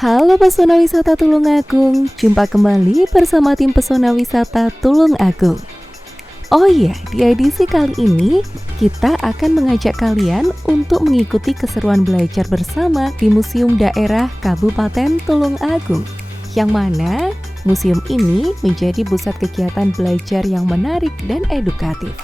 Halo Pesona Wisata Tulungagung, jumpa kembali bersama tim Pesona Wisata Tulungagung. Oh iya, di edisi kali ini kita akan mengajak kalian untuk mengikuti keseruan belajar bersama di Museum Daerah Kabupaten Tulungagung. Yang mana museum ini menjadi pusat kegiatan belajar yang menarik dan edukatif.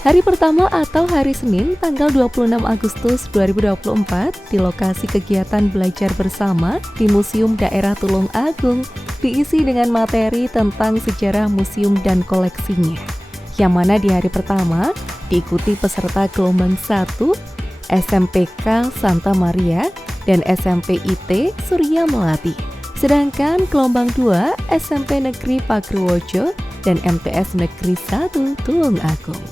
Hari pertama atau hari Senin tanggal 26 Agustus 2024 di lokasi kegiatan belajar bersama di Museum Daerah Tulungagung diisi dengan materi tentang sejarah museum dan koleksinya. Yang mana di hari pertama diikuti peserta gelombang 1 SMPK Santa Maria dan SMP IT Surya Melati. Sedangkan gelombang 2 SMP Negeri Pagerwojo dan MTS Negeri 1 Tulungagung.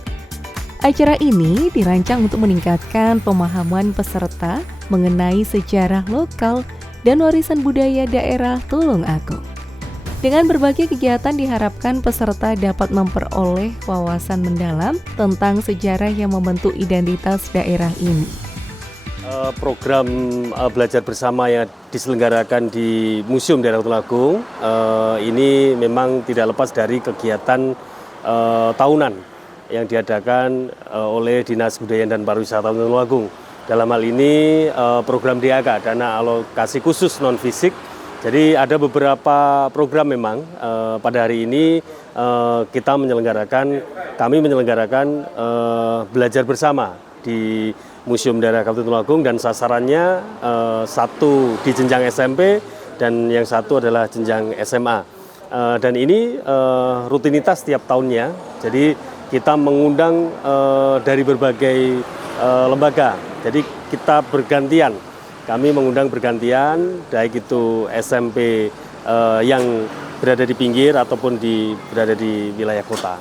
Acara ini dirancang untuk meningkatkan pemahaman peserta mengenai sejarah lokal dan warisan budaya daerah Tulungagung. Dengan berbagai kegiatan diharapkan peserta dapat memperoleh wawasan mendalam tentang sejarah yang membentuk identitas daerah ini. Program belajar bersama yang diselenggarakan di Museum Daerah Tulungagung ini memang tidak lepas dari kegiatan tahunan yang diadakan oleh Dinas Kebudayaan dan Pariwisata Tulungagung. Dalam hal ini program DAK, Dana Alokasi Khusus Non-Fisik. Jadi ada beberapa program memang pada hari ini kami menyelenggarakan belajar bersama di Museum Daerah Kabupaten Tulungagung dan sasarannya satu di jenjang SMP dan yang satu adalah jenjang SMA. Dan ini rutinitas setiap tahunnya. Jadi kita mengundang dari berbagai lembaga. Jadi kita bergantian. Kami mengundang bergantian, baik itu SMP yang berada di pinggir ataupun berada di wilayah kota.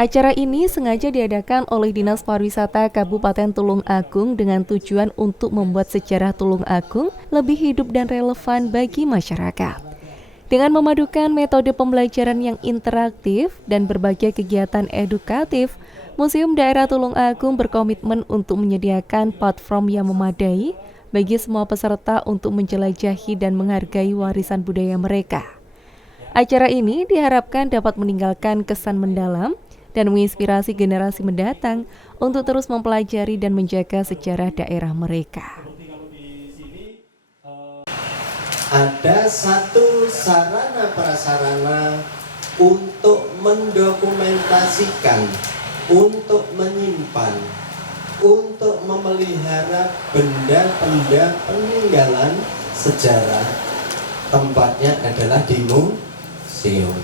Acara ini sengaja diadakan oleh Dinas Pariwisata Kabupaten Tulungagung dengan tujuan untuk membuat sejarah Tulungagung lebih hidup dan relevan bagi masyarakat. Dengan memadukan metode pembelajaran yang interaktif dan berbagai kegiatan edukatif, Museum Daerah Tulungagung berkomitmen untuk menyediakan platform yang memadai bagi semua peserta untuk menjelajahi dan menghargai warisan budaya mereka. Acara ini diharapkan dapat meninggalkan kesan mendalam dan menginspirasi generasi mendatang untuk terus mempelajari dan menjaga sejarah daerah mereka. Ada satu sarana prasarana untuk mendokumentasikan, untuk menyimpan, untuk memelihara benda-benda peninggalan sejarah. Tempatnya adalah di museum.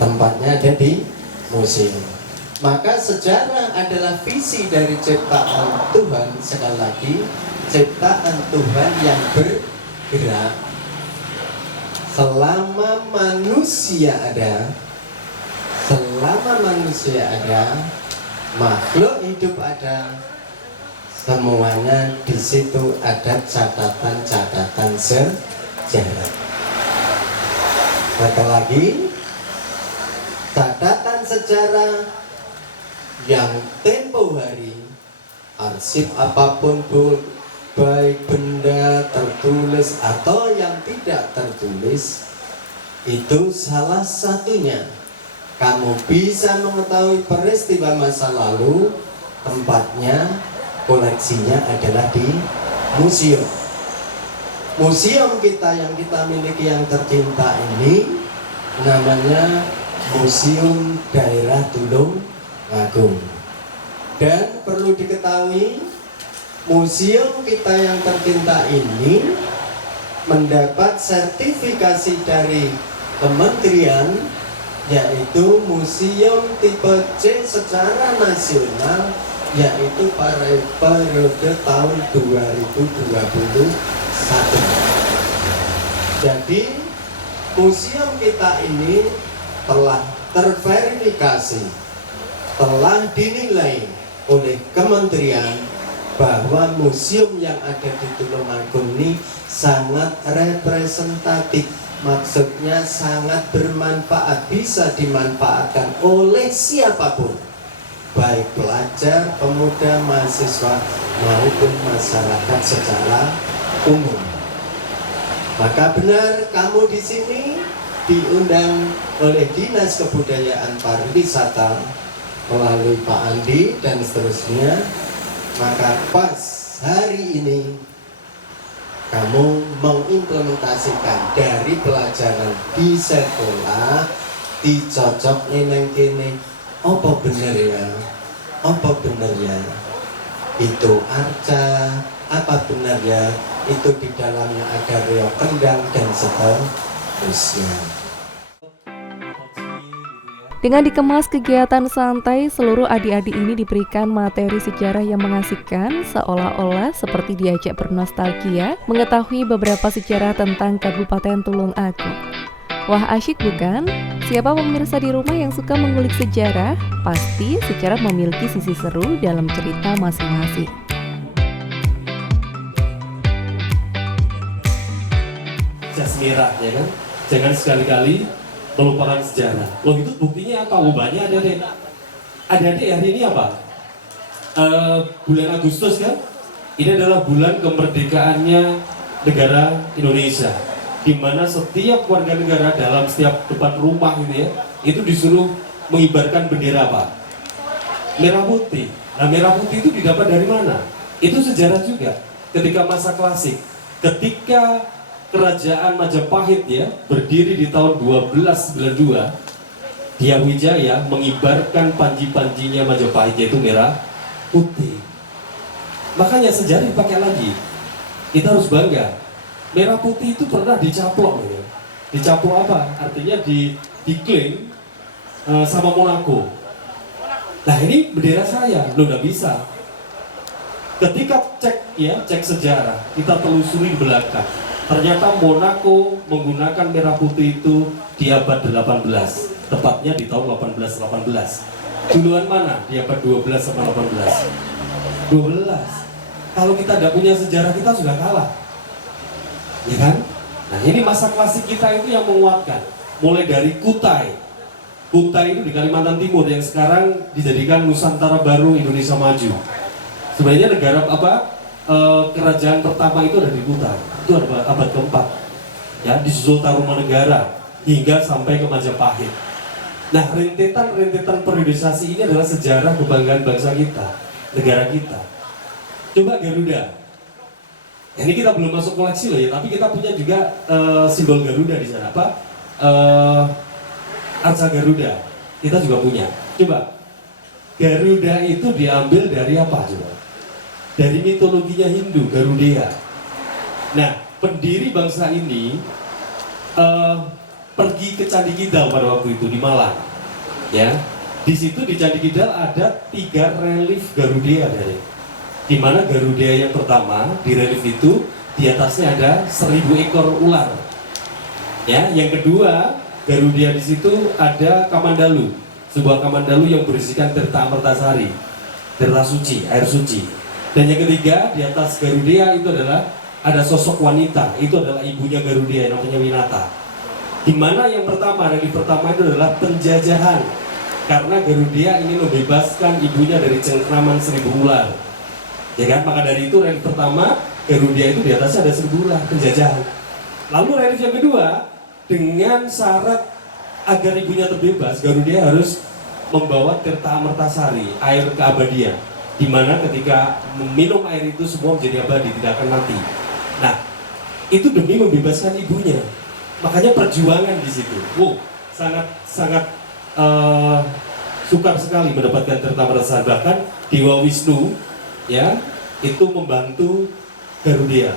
Tempatnya ada di museum. Maka sejarah adalah visi dari ciptaan Tuhan, sekali lagi ciptaan Tuhan yang bergerak. Selama manusia ada, makhluk hidup ada, semuanya di situ ada catatan-catatan sejarah. Sekali lagi, catatan sejarah yang tempo hari, arsip apapun baik benda tertulis atau yang tidak tertulis, itu salah satunya kamu bisa mengetahui peristiwa masa lalu. Tempatnya, koleksinya adalah di museum. Museum kita yang kita miliki yang tercinta ini namanya Museum Daerah Tulungagung. Dan perlu diketahui, museum kita yang tercinta ini mendapat sertifikasi dari kementerian, yaitu museum tipe C secara nasional, yaitu pada periode tahun 2021. Jadi museum kita ini telah terverifikasi, telah dinilai oleh kementerian bahwa museum yang ada di Tulungagung ini sangat representatif, maksudnya sangat bermanfaat, bisa dimanfaatkan oleh siapapun. baik pelajar, pemuda, mahasiswa maupun masyarakat secara umum. Maka benar kamu di sini diundang oleh Dinas Kebudayaan Pariwisata melalui Pak Andi dan seterusnya. Maka pas hari ini kamu mengimplementasikan dari pelajaran di sekolah, dicocok neng kene, apa bener ya? Apa bener ya? Itu arca, apa benar ya? Itu di dalamnya ada reok kendang dan seterusnya. Dengan dikemas kegiatan santai, seluruh adik-adik ini diberikan materi sejarah yang mengasihkan, seolah-olah seperti diajak bernostalgia, mengetahui beberapa sejarah tentang Kabupaten Tulung Agung. Wah, asyik bukan? Siapa pemirsa di rumah yang suka mengulik sejarah? Pasti sejarah memiliki sisi seru dalam cerita masing-masing. Jas merah, ya kan? Jangan sekali-kali melupakan sejarah. Loh, itu buktinya apa? Banyak adik-adik. Adik-adik hari ini apa? Bulan Agustus kan? Ini adalah bulan kemerdekaannya negara Indonesia, di mana setiap warga negara dalam setiap depan rumah ini ya, itu disuruh mengibarkan bendera apa? Merah putih. Nah, merah putih itu didapat dari mana? Itu sejarah juga. Ketika masa klasik, ketika Kerajaan Majapahit ya berdiri di tahun 1292, Diyawijaya mengibarkan panji-panjinya Majapahit, yaitu merah putih. Makanya sejarah dipakai lagi. Kita harus bangga. Merah putih itu pernah dicaplok ya. Dicaplok apa? Artinya diklaim sama Monaco. Nah, ini bendera saya, lo nggak bisa. Ketika cek sejarah, kita telusuri di belakang. Ternyata Monaco menggunakan merah putih itu di abad 18, tepatnya di tahun 1818. Duluan mana? Di abad 12 sama 18? 12. Kalau kita tidak punya sejarah, kita sudah kalah. Ya kan? Nah, ini masa klasik kita itu yang menguatkan. Mulai dari Kutai. Kutai itu di Kalimantan Timur yang sekarang dijadikan Nusantara Baru Indonesia Maju. Sebenarnya negara apa? Kerajaan pertama itu ada di Kutai, itu abad keempat, ya, disusul Tarumanegara hingga sampai ke Majapahit. Nah, rentetan periodisasi ini adalah sejarah kebanggaan bangsa kita, negara kita. Coba Garuda, ini kita belum masuk koleksi loh ya, tapi kita punya juga simbol Garuda di sana, apa? Arca Garuda, kita juga punya. Coba, Garuda itu diambil dari apa coba? Dari mitologinya Hindu, Garuda. Nah, pendiri bangsa ini pergi ke Candi Kidal pada waktu itu di Malang. Ya, di situ di Candi Kidal ada 3 relief Garuda dari. Di mana Garuda yang pertama di relief itu di atasnya ada 1000 ekor ular. Ya, yang kedua Garuda di situ ada Kamandalu, sebuah Kamandalu yang berisikan tirta Amertasari, tirta suci, air suci. Dan yang ketiga, di atas Garuda itu adalah ada sosok wanita, itu adalah ibunya Garuda, namanya Winata. Di mana yang pertama, relief pertama itu adalah penjajahan. Karena Garuda ingin membebaskan ibunya dari cengkraman 1000 ular. Ya kan, maka dari itu relief pertama, Garuda itu di atasnya ada 1000 ular, penjajahan. Lalu relief yang kedua, dengan syarat agar ibunya terbebas, Garuda harus membawa tirta Amertasari, air keabadian, di mana ketika meminum air itu semua menjadi abadi, tidak akan mati. Nah, itu demi membebaskan ibunya. Makanya perjuangan di situ. Wow, sangat sukar sekali mendapatkan tirta Amertasari. Bahkan Dewa Wisnu ya itu membantu Garuda.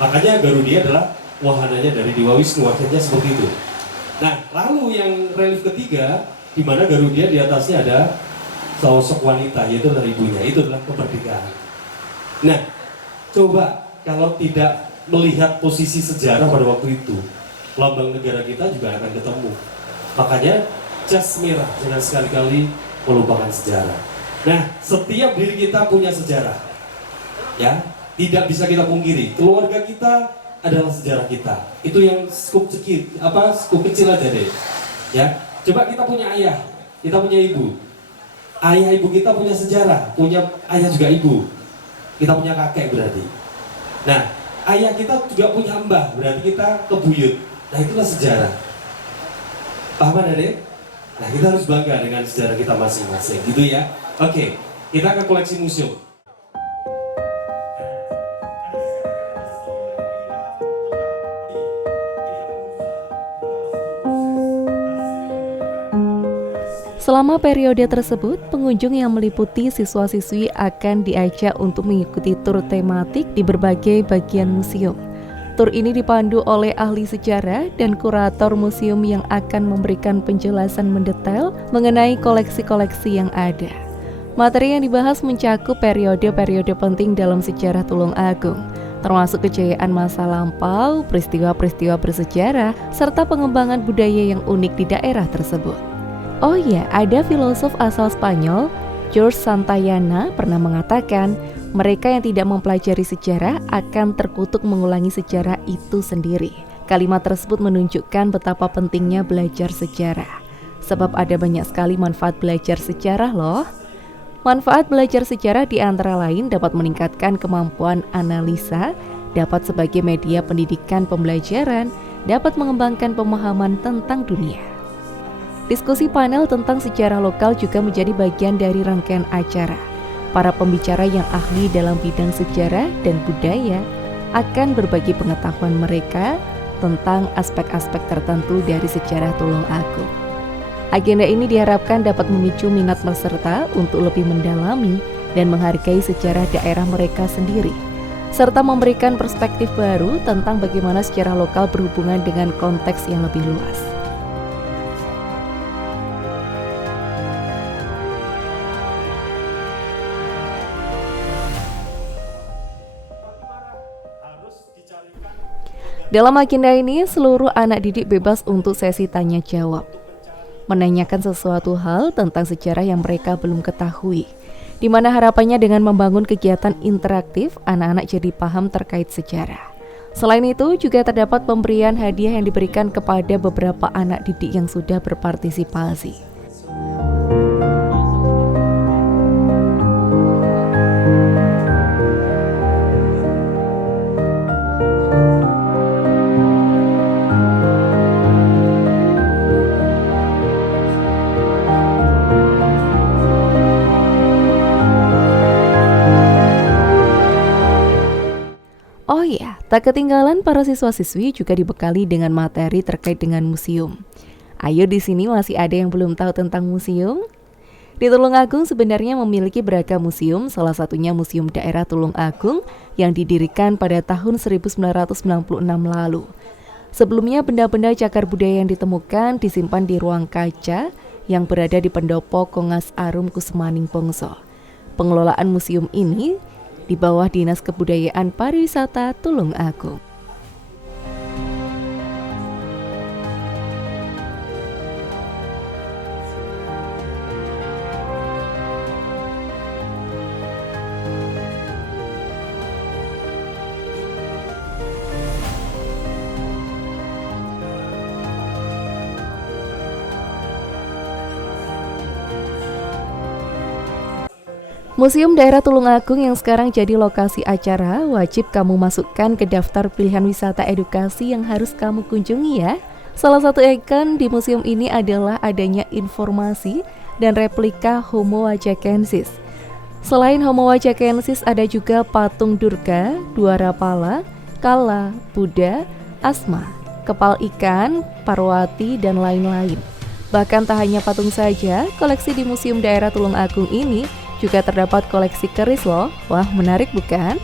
Makanya Garuda adalah wahananya dari Dewa Wisnu, akhirnya seperti itu. Nah, lalu yang relief ketiga, di mana Garuda di atasnya ada sosok wanita, yaitu dari ibunya. Itu adalah kemerdekaan. Nah, coba kalau tidak melihat posisi sejarah pada waktu itu, lambang negara kita juga akan ketemu. Makanya jas merah, jangan sekali-kali melupakan sejarah. Nah, setiap diri kita punya sejarah, ya, tidak bisa kita pungkiri. Keluarga kita adalah sejarah kita. Itu yang skup kecil aja deh. Ya, coba kita punya ayah, kita punya ibu. Ayah ibu kita punya sejarah, punya ayah juga ibu. Kita punya kakek berarti. Nah, ayah kita juga punya mbah, berarti kita kebuyut. Nah, itulah sejarah. Paham Adik? Nah, kita harus bangga dengan sejarah kita masing-masing, gitu ya. Oke, kita ke koleksi museum. Selama periode tersebut, pengunjung yang meliputi siswa-siswi akan diajak untuk mengikuti tur tematik di berbagai bagian museum. Tur ini dipandu oleh ahli sejarah dan kurator museum yang akan memberikan penjelasan mendetail mengenai koleksi-koleksi yang ada. Materi yang dibahas mencakup periode-periode penting dalam sejarah Tulungagung, termasuk kejayaan masa lampau, peristiwa-peristiwa bersejarah, serta pengembangan budaya yang unik di daerah tersebut. Oh ya, ada filosof asal Spanyol, George Santayana, pernah mengatakan, mereka yang tidak mempelajari sejarah akan terkutuk mengulangi sejarah itu sendiri. Kalimat tersebut menunjukkan betapa pentingnya belajar sejarah. Sebab ada banyak sekali manfaat belajar sejarah loh. Manfaat belajar sejarah di antara lain dapat meningkatkan kemampuan analisa, dapat sebagai media pendidikan pembelajaran, dapat mengembangkan pemahaman tentang dunia. Diskusi panel tentang sejarah lokal juga menjadi bagian dari rangkaian acara. Para pembicara yang ahli dalam bidang sejarah dan budaya akan berbagi pengetahuan mereka tentang aspek-aspek tertentu dari sejarah Tulungagung. Agenda ini diharapkan dapat memicu minat peserta untuk lebih mendalami dan menghargai sejarah daerah mereka sendiri, serta memberikan perspektif baru tentang bagaimana sejarah lokal berhubungan dengan konteks yang lebih luas. Dalam agenda ini, seluruh anak didik bebas untuk sesi tanya jawab, menanyakan sesuatu hal tentang sejarah yang mereka belum ketahui, di mana harapannya dengan membangun kegiatan interaktif, anak-anak jadi paham terkait sejarah. Selain itu, juga terdapat pemberian hadiah yang diberikan kepada beberapa anak didik yang sudah berpartisipasi. Oh iya, tak ketinggalan para siswa-siswi juga dibekali dengan materi terkait dengan museum. Ayo, di sini masih ada yang belum tahu tentang museum? Di Tulungagung sebenarnya memiliki beragam museum, salah satunya Museum Daerah Tulungagung yang didirikan pada tahun 1996 lalu. Sebelumnya benda-benda cagar budaya yang ditemukan disimpan di ruang kaca yang berada di Pendopo Kongas Arum Kusemaning Bongso. Pengelolaan museum ini di bawah Dinas Kebudayaan Pariwisata Tulungagung. Museum Daerah Tulungagung yang sekarang jadi lokasi acara wajib kamu masukkan ke daftar pilihan wisata edukasi yang harus kamu kunjungi ya. Salah satu ikon di museum ini adalah adanya informasi dan replika Homo wajakensis. Selain Homo wajakensis ada juga patung Durga, Dwarapala, Kala, Buddha, Asma, kepal ikan, Parwati, dan lain-lain. Bahkan tak hanya patung saja, koleksi di Museum Daerah Tulungagung ini juga terdapat koleksi keris loh. Wah, menarik bukan?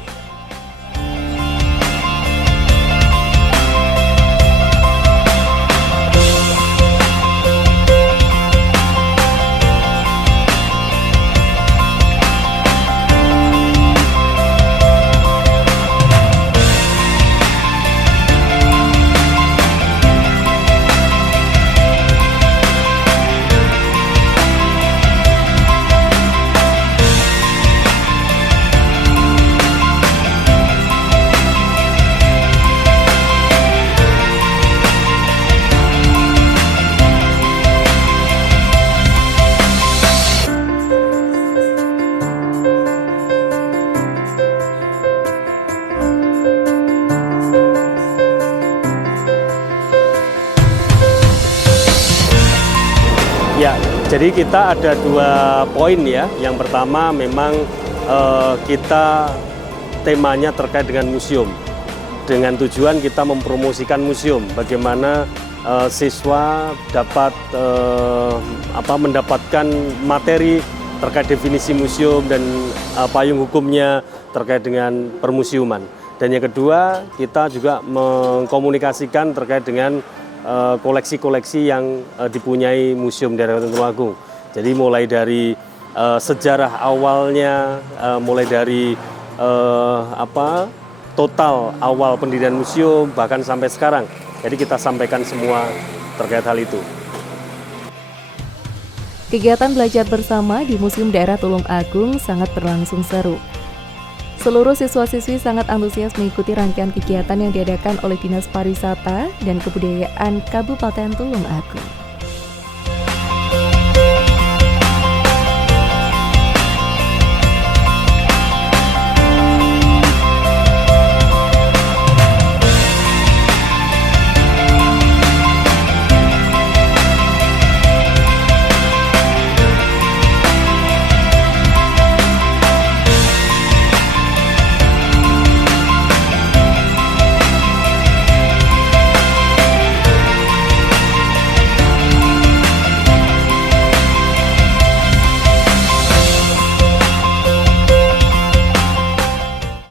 Ya, jadi kita ada 2 poin ya. Yang pertama memang kita temanya terkait dengan museum. Dengan tujuan kita mempromosikan museum, bagaimana siswa dapat mendapatkan materi terkait definisi museum dan payung hukumnya terkait dengan permusiuman. Dan yang kedua, kita juga mengkomunikasikan terkait dengan koleksi-koleksi yang dipunyai Museum Daerah Tulungagung. Jadi mulai dari sejarah awalnya, mulai dari total awal pendirian museum bahkan sampai sekarang. Jadi kita sampaikan semua terkait hal itu. Kegiatan belajar bersama di Museum Daerah Tulungagung sangat berlangsung seru. Seluruh siswa-siswi sangat antusias mengikuti rangkaian kegiatan yang diadakan oleh Dinas Pariwisata dan Kebudayaan Kabupaten Tulungagung.